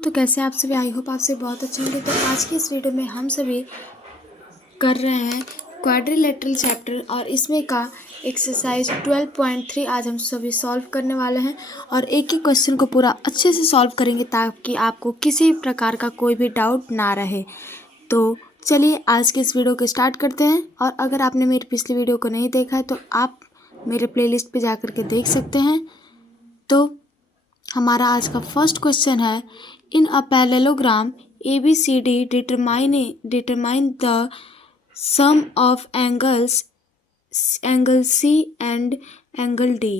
तो कैसे आप सभी, आई होप आप सभी बहुत अच्छे होंगे। तो आज की इस वीडियो में हम सभी कर रहे हैं क्वाड्रिलेटरल चैप्टर और इसमें का एक्सरसाइज 12.3 आज हम सभी सॉल्व करने वाले हैं और एक ही क्वेश्चन को पूरा अच्छे से सॉल्व करेंगे ताकि आपको किसी प्रकार का कोई भी डाउट ना रहे। तो चलिए आज के इस वीडियो को स्टार्ट करते हैं। और अगर आपने मेरी पिछली वीडियो को नहीं देखा है तो आप मेरे प्लेलिस्ट पे जा कर के देख सकते हैं। तो हमारा आज का फर्स्ट क्वेश्चन है, in a parallelogram ABCD determine the sum of angles angle C and angle D।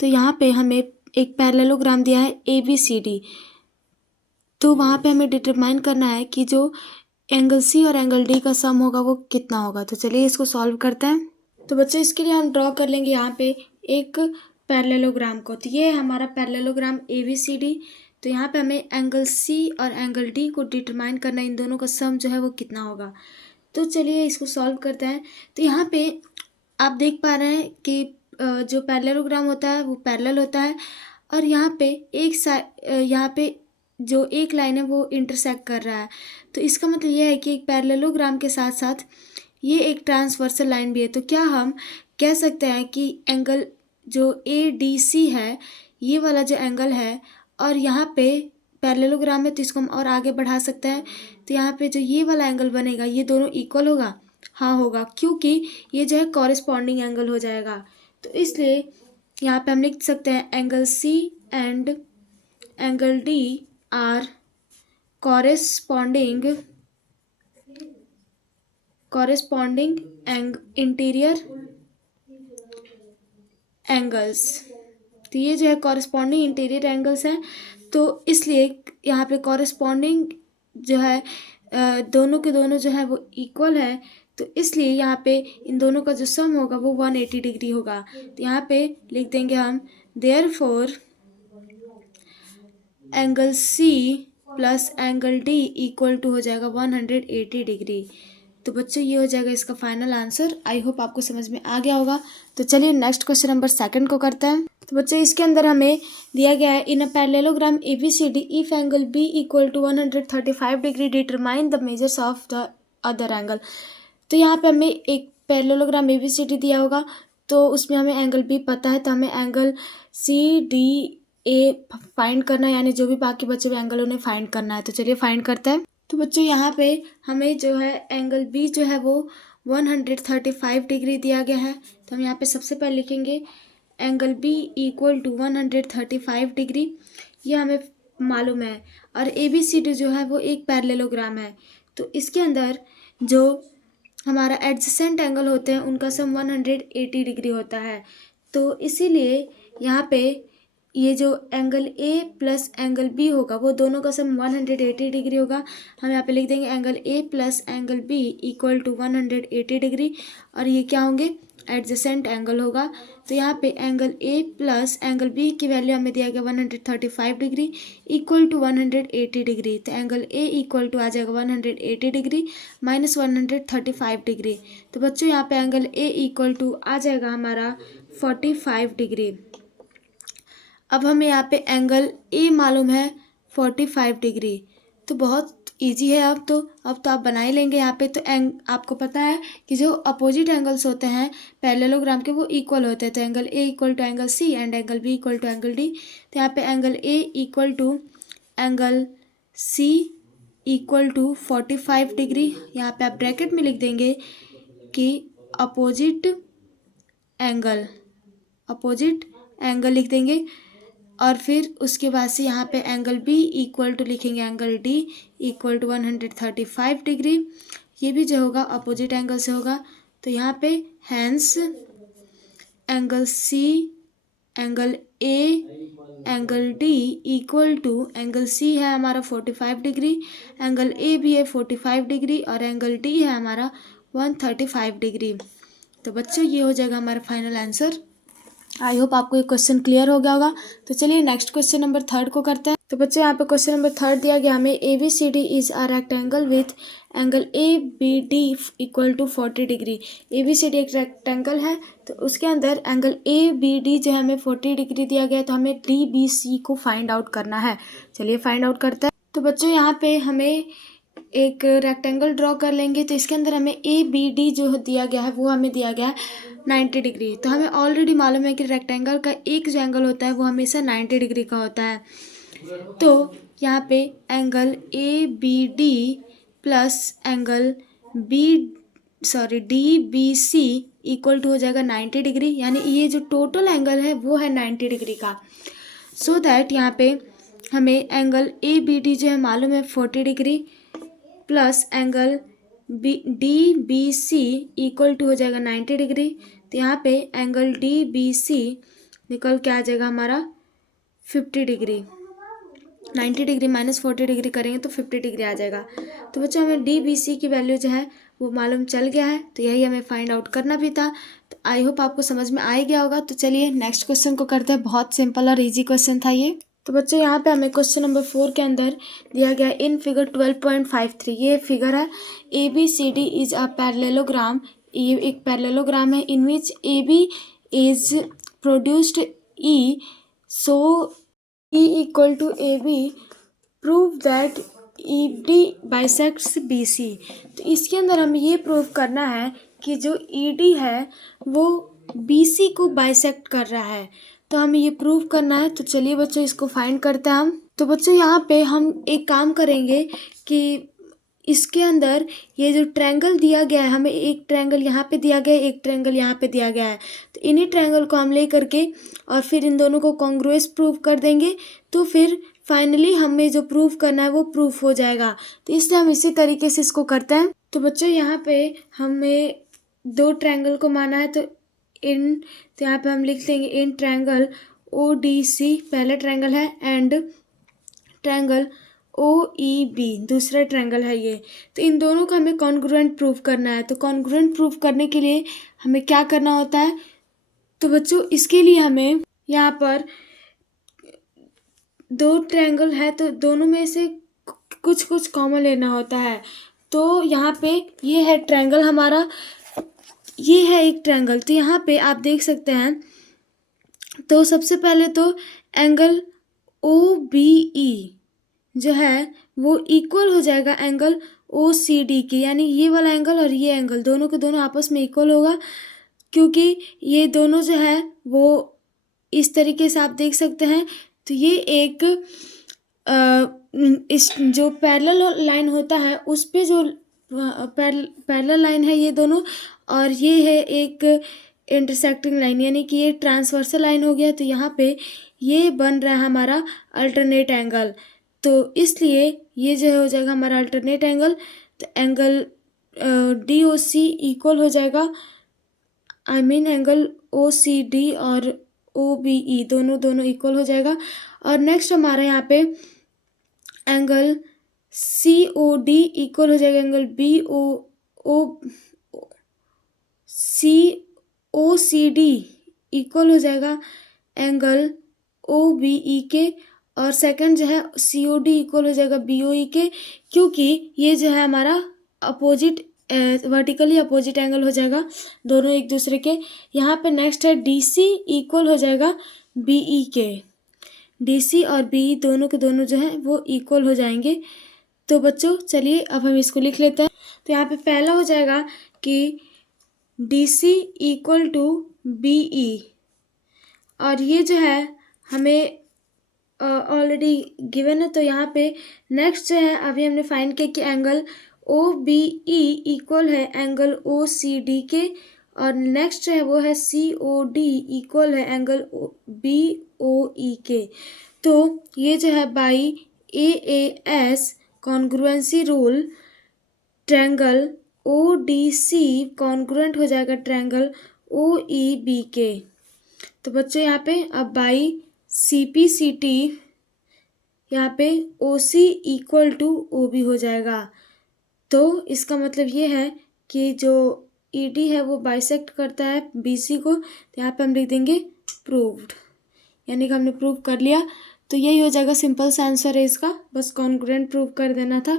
तो यहाँ पे हमें एक पैरेललोग्राम दिया है ABCD, तो वहाँ पे हमें डिटरमाइन करना है कि जो एंगल C और एंगल D का सम होगा वो कितना होगा। तो चलिए इसको सॉल्व करते हैं। तो बच्चों इसके लिए हम ड्रॉ कर लेंगे यहाँ पे एक पैरेललोग्राम को। तो ये है हमारा पैरेललोग्राम ABCD। तो यहाँ पे हमें एंगल C और एंगल D को डिटरमाइन करना है, इन दोनों का सम जो है वो कितना होगा। तो चलिए इसको सॉल्व करते हैं। तो यहाँ पे आप देख पा रहे हैं कि जो पैरेललोग्राम होता है वो पैरेलल होता है और यहाँ पे यहाँ पे जो एक लाइन है वो इंटरसेक्ट कर रहा है। तो इसका मतलब ये है कि एक पैरेललोग्राम के साथ साथ ये एक ट्रांसवर्सल लाइन भी है। तो क्या हम कह सकते हैं कि एंगल जो ADC है, ये वाला जो एंगल है और यहाँ पे पैरेललोग्राम है तो इसको हम और आगे बढ़ा सकते हैं। तो यहाँ पे जो ये वाला एंगल बनेगा ये दोनों इक्वल होगा। हाँ होगा, क्योंकि ये जो है कॉरेस्पॉन्डिंग एंगल हो जाएगा। तो इसलिए यहाँ पे हम लिख सकते हैं angle C and angle D are corresponding interior angles. तो ये जो है कॉरेस्पॉन्डिंग इंटीरियर एंगल्स हैं। तो इसलिए यहाँ पे कॉरेस्पॉन्डिंग जो है दोनों के दोनों जो है वो इक्वल है। तो इसलिए यहाँ पे इन दोनों का जो सम होगा वो 180 डिग्री होगा। तो यहाँ पे लिख देंगे हम therefore angle C plus angle D equal to हो जाएगा 180 डिग्री। तो बच्चों ये हो जाएगा इसका फाइनल आंसर। आई होप आपको समझ में आ गया होगा। तो चलिए नेक्स्ट क्वेश्चन नंबर 2 को करते हैं। तो बच्चों इसके अंदर हमें दिया गया है, in a parallelogram ABCD if angle B equal to 135 degree determine the measures of the other angle. तो यहाँ पे हमें एक पैरेललोग्राम ABCD दिया होगा, तो उसमें हमें एंगल B पता है, तो हमें एंगल CDA फाइंड करना है, यानी जो भी बाकी बचे हुए एंगल उन्हें फाइंड करना है। तो चलिए फाइंड करते हैं। तो बच्चों यहाँ पे हमें जो है एंगल B जो है वो 135 डिग्री दिया गया है। तो हम यहाँ पे सबसे पहले लिखेंगे angle B equal to 135 degree, ये हमें मालूम है। और ABCD जो है वो एक पैरेललोग्राम है, तो इसके अंदर जो हमारा एडजेसेंट एंगल होते हैं उनका सम 180 डिग्री होता है। तो इसीलिए यहाँ पे ये जो angle A plus angle B होगा वो दोनों का सम 180 डिग्री होगा। हम यहाँ पे लिख देंगे angle A plus angle B equal to 180 degree, और ये क्या होंगे, एडजेसेंट एंगल होगा। तो यहाँ पे angle A plus angle B की वैल्यू हमें दिया गया 135 डिग्री इक्वल टू 180 डिग्री। तो एंगल A इक्वल टू आ जाएगा 180 डिग्री माइनस 135 डिग्री। तो बच्चों यहाँ पे एंगल A इक्वल टू आ जाएगा हमारा 45 डिग्री। अब हमें यहाँ पे एंगल A मालूम है 45 डिग्री, तो बहुत इजी है। अब तो आप बना ही लेंगे यहाँ पे। तो आपको पता है कि जो अपोजिट एंगल्स होते हैं पैरेललोग्राम के वो इक्वल होते हैं। तो angle A equal to angle C and angle B equal to angle D। तो यहाँ पे angle A equal to angle C equal to 45 degree, यहाँ पे आप ब्रैकेट में लिख देंगे कि अपोजिट एंगल लिख देंगे, और फिर उसके बाद से यहाँ पे एंगल B इक्वल टू लिखेंगे angle D equal to 135 degree. ये भी जो होगा अपोजिट एंगल से होगा। तो यहाँ पे hence angle C angle A angle D equal to angle C है हमारा 45 डिग्री, एंगल A भी है 45 डिग्री और एंगल D है हमारा 135 डिग्री। तो बच्चों ये हो जाएगा हमारा फाइनल आंसर। आई होप आपको ये क्वेश्चन क्लियर हो गया होगा। तो चलिए नेक्स्ट क्वेश्चन नंबर 3 को करते हैं। तो बच्चे यहाँ पे क्वेश्चन नंबर 3 दिया गया हमें, ABCD is a rectangle with angle ABD equal to 40 degree. ABCD एक रेक्टेंगल है, तो उसके अंदर एंगल ABD जो है हमें 40 डिग्री दिया गया है। तो हमें DBC को फाइंड आउट करना है। चलिए फाइंड आउट करते हैं। तो बच्चों यहाँ पे हमें एक रेक्टेंगल ड्रॉ कर लेंगे। तो इसके अंदर हमें ए बी डी जो दिया गया है वो हमें दिया गया है 90 डिग्री। तो हमें ऑलरेडी मालूम है कि रेक्टेंगल का एक जो एंगल होता है वो हमेशा 90 डिग्री का होता है। तो यहाँ पे angle A B D plus angle D B C equal to हो जाएगा 90 डिग्री, यानी ये जो टोटल एंगल है वो है 90 डिग्री का। सो दैट यहाँ पे हमें एंगल ए बी डी जो है मालूम है 40 degree plus angle D B C equal to हो जाएगा 90 डिग्री। तो यहाँ पे एंगल डी बी सी निकल के आ जाएगा हमारा 50 डिग्री। 90 डिग्री माइनस 40 डिग्री करेंगे तो 50 डिग्री आ जाएगा। तो बच्चों हमें डी बी सी की वैल्यू जो है वो मालूम चल गया है। तो यही हमें फाइंड आउट करना भी था। तो आई होप आपको समझ में आ ही गया होगा। तो चलिए नेक्स्ट क्वेश्चन को करते हैं। बहुत सिंपल और इजी क्वेश्चन था ये। तो बच्चों यहाँ पे हमें क्वेश्चन नंबर 4 के अंदर दिया गया इन फिगर 12.53। ये फिगर है A B C D is a parallelogram. ये एक पैरेललोग्राम है in which A B is produced E, so E equal to A B, prove that E D bisects B C. तो इसके अंदर हमें ये प्रूव करना है कि जो ई डी है वो बी सी को बाइसेक्ट कर रहा है। तो हमें ये प्रूव करना है। तो चलिए बच्चों इसको फाइंड करते हैं हम। तो बच्चों यहाँ पे हम एक काम करेंगे कि इसके अंदर ये जो ट्रायंगल दिया गया है, हमें एक ट्रायंगल यहाँ पे दिया गया है, एक ट्रायंगल यहाँ पे दिया गया है। तो इन्हीं ट्रायंगल को हम ले करके और फिर इन दोनों को कॉन्ग्रुएंस प्रूव कर देंगे। तो फिर फाइनली हमें जो प्रूव करना है वो प्रूफ हो जाएगा। तो इसलिए हम इसी तरीके से इसको करते हैं। तो बच्चों यहाँ पे हमें दो ट्रायंगल को माना है। तो यहाँ पे हम लिख देंगे इन ट्रायंगल ओ डी सी पहला ट्रायंगल है and triangle O E B दूसरा ट्रायंगल है ये। तो इन दोनों का हमें कॉन्ग्रुएंट प्रूव करना है। तो कॉन्ग्रुएंट प्रूव करने के लिए हमें क्या करना होता है? तो बच्चों इसके लिए हमें यहाँ पर दो ट्रायंगल है तो दोनों में से कुछ कुछ कॉमन लेना होता है। तो यहाँ पे ये है ट्रायंगल हमारा, ये है एक ट्रायंगल। तो यहाँ पे आप देख सकते हैं। तो सबसे पहले तो एंगल ओ बी ई जो है वो इक्वल हो जाएगा एंगल ओ सी डी के, यानी ये वाला एंगल और ये एंगल दोनों के दोनों आपस में इक्वल होगा, क्योंकि ये दोनों जो है वो इस तरीके से आप देख सकते हैं। तो ये एक इस जो पैरेलल लाइन होता है उस पे जो पैरेलल लाइन है ये दोनों, और ये है एक इंटरसेक्टिंग लाइन, यानी कि ये ट्रांसवर्सल लाइन हो गया। तो यहाँ पे ये बन रहा है हमारा अल्टरनेट एंगल। तो इसलिए ये जो हो जाएगा हमारा अल्टरनेट एंगल। तो angle D O C equal हो जाएगा, I mean angle O C D और ओ बी ई दोनों इक्वल हो जाएगा। और नेक्स्ट हमारा यहाँ पे angle C O D equal हो जाएगा angle B O C D equal हो जाएगा एंगल ओ बी ई के, और सेकंड जो है सी ओ डी इक्वल हो जाएगा बी ओ ई के, क्योंकि ये जो है हमारा अपोजिट वर्टिकली अपोजिट एंगल हो जाएगा दोनों एक दूसरे के। यहाँ पे नेक्स्ट है डी सी इक्वल हो जाएगा बी ई के। डी सी और बी ई दोनों के दोनों जो है वो इक्वल हो जाएंगे। तो बच्चों चलिए अब हम इसको लिख लेते हैं। तो यहाँ पे पहला हो जाएगा कि D C equal to B E, और ये जो है हमें ऑलरेडी गिवन है। तो यहाँ पे नेक्स्ट जो है अभी हमने फाइंड किया कि angle O B E equal है एंगल ओ सी डी के, और नेक्स्ट जो है वो है सी ओ डी इक्वल है एंगल बी ओ ई के। तो ये जो है by A S congruency rule triangle O D C congruent हो जाएगा ट्रायंगल ओ ई बी के। तो बच्चों यहाँ पे अब by C P C T यहाँ पे O C equal to O B हो जाएगा। तो इसका मतलब ये है कि जो ई डी है वो बाइसेक्ट करता है बी सी को। तो यहाँ पे हम लिख देंगे प्रूव्ड, यानी कि हमने प्रूव कर लिया। तो यही हो जाएगा, सिंपल सा आंसर है इसका, बस कॉन्ग्रुएंट प्रूव कर देना था।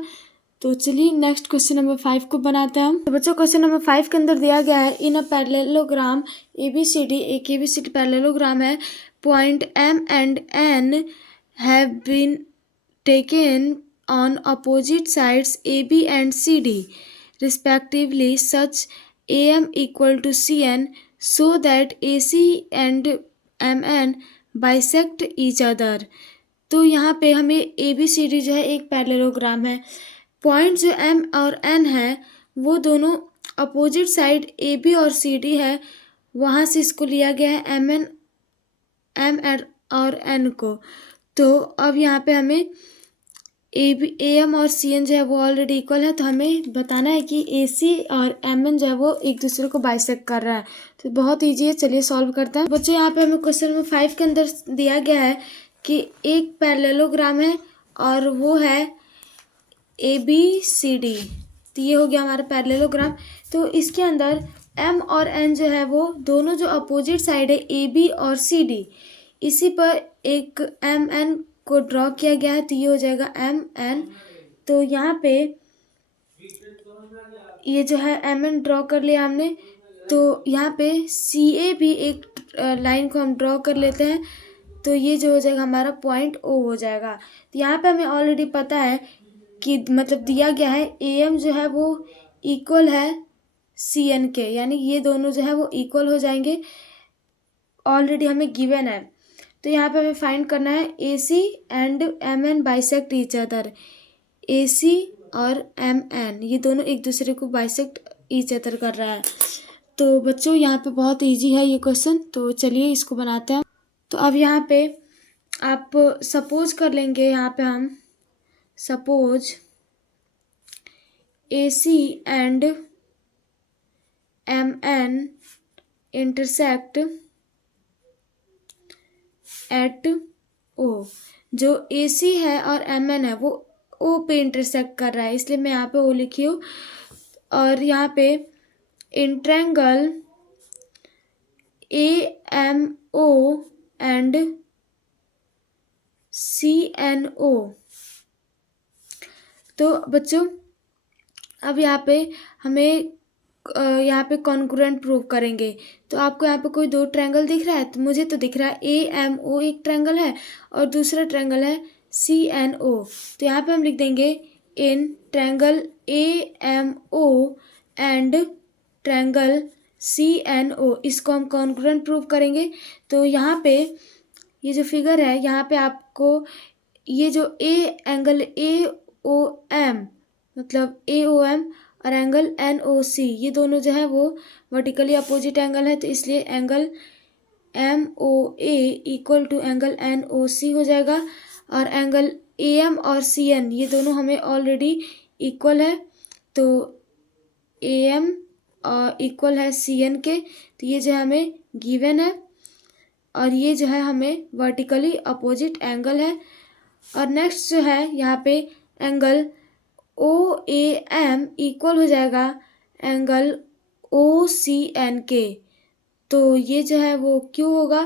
तो चलिए नेक्स्ट क्वेश्चन नंबर 5 को बनाते हैं हम। तो बच्चों क्वेश्चन नंबर 5 के अंदर दिया गया है in a parallelogram A B C D, एक A B C D parallelogram है, point M and N have been taken on opposite sides AB and CD respectively such AM equal to CN so that AC and MN bisect each other। तो यहाँ पे हमें ABCD जो है एक parallelogram है। Point जो M और N है वो दोनों अपोजिट साइड AB और CD है, वहाँ से इसको लिया गया है M और N को। तो अब यहाँ पे हमें AM और CN जो है वो ऑलरेडी इक्वल है, तो हमें बताना है कि AC और MN जो है वो एक दूसरे को बाइसेक्ट कर रहा है। तो बहुत ईजी है, चलिए सॉल्व करते हैं। बच्चों यहाँ पे हमें क्वेश्चन नंबर 5 के अंदर दिया गया है कि एक पैरेललोग्राम है और वो है ABCD। तो ये हो गया हमारा पैरेललोग्राम। तो इसके अंदर M और N जो है वो दोनों जो अपोजिट साइड है AB और CD, इसी पर एक MN को ड्रॉ किया गया है। तो ये हो जाएगा MN। तो यहाँ पे ये जो है MN ड्रॉ कर लिया हमने। तो यहाँ पे CA भी एक लाइन को हम ड्रॉ कर लेते हैं। तो ये जो हो जाएगा हमारा पॉइंट O हो जाएगा। तो यहाँ पे हमें ऑलरेडी पता है कि मतलब दिया गया है AM जो है वो इक्वल है CN के, यानी ये दोनों जो है वो इक्वल हो जाएंगे, ऑलरेडी हमें गिवन है। तो यहाँ पे हमें फाइंड करना है AC and MN bisect each other. AC और MN ये दोनों एक दूसरे को बाइसेक्ट ईच अदर कर रहा है। तो बच्चों यहाँ पे बहुत इजी है ये क्वेश्चन, तो चलिए इसको बनाते हैं। तो अब यहाँ पे आप सपोज कर लेंगे, यहाँ पे हम suppose AC and MN intersect at O। जो AC है और MN है वो O पे इंटरसेक्ट कर रहा है, इसलिए मैं यहाँ पे O लिखी हूँ। और यहाँ पे in triangle AMO and CNO। तो बच्चों अब यहाँ पे हमें यहाँ पे कॉन्ग्रुएंट प्रूव करेंगे। तो आपको यहाँ पे कोई दो ट्रायंगल दिख रहा है, तो मुझे तो दिख रहा है AMO एक ट्रायंगल है और दूसरा ट्रायंगल है CNO। तो यहाँ पे हम लिख देंगे in triangle AMO and triangle CNO, इसको हम कॉन्ग्रुएंट प्रूव करेंगे। तो यहाँ पे ये जो फिगर है, यहाँ पे आपको ये जो एंगल AOM मतलब AOM और एंगल NOC ये दोनों जो है वो वर्टिकली अपोजिट एंगल है, तो इसलिए angle MOA equal to angle NOC हो जाएगा। और एंगल AM और CN ये दोनों हमें ऑलरेडी इक्वल है, तो AM इक्वल है CN के, तो ये जो है हमें गिवन है और ये जो है हमें वर्टिकली अपोजिट एंगल है। और नेक्स्ट जो है यहाँ पे एंगल OAM इक्वल हो जाएगा एंगल OCN के, तो ये जो है वो क्यों होगा।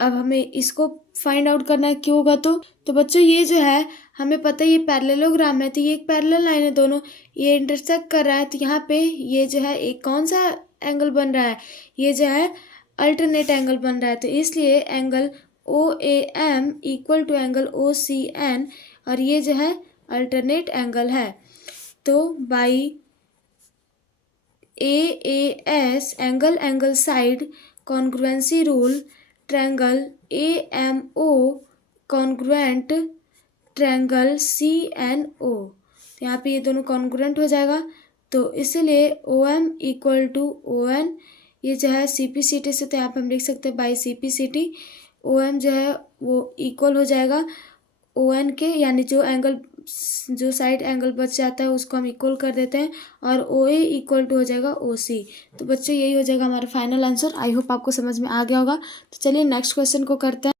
अब हमें इसको फाइंड आउट करना है क्यों होगा। तो बच्चों ये जो है हमें पता है ये पैरेललोग्राम है, तो ये एक पैरेलल लाइन है, दोनों ये इंटरसेक्ट कर रहा है। तो यहाँ पे ये जो है एक कौन सा एंगल बन रहा है, ये जो है अल्टरनेट एंगल बन रहा है। तो इसलिए angle OAM equal to angle OCN और ये जो है अल्टरनेट एंगल है। तो by AAS angle side congruency rule triangle AMO congruent triangle CNO। तो यहाँ पे ये दोनों कॉन्ग्रुएंट हो जाएगा, तो इसीलिए OM इक्वल टू ON ये जो है CPCT से, तो यहाँ पे हम लिख सकते हैं बाई CPCT। OM जो है वो इक्वल हो जाएगा ON के, यानी जो साइड एंगल बच जाता है उसको हम इक्वल कर देते हैं, और OA इक्वल टू हो जाएगा OC। तो बच्चों यही हो जाएगा हमारा फाइनल आंसर। आई होप आपको समझ में आ गया होगा। तो चलिए नेक्स्ट क्वेश्चन को करते हैं।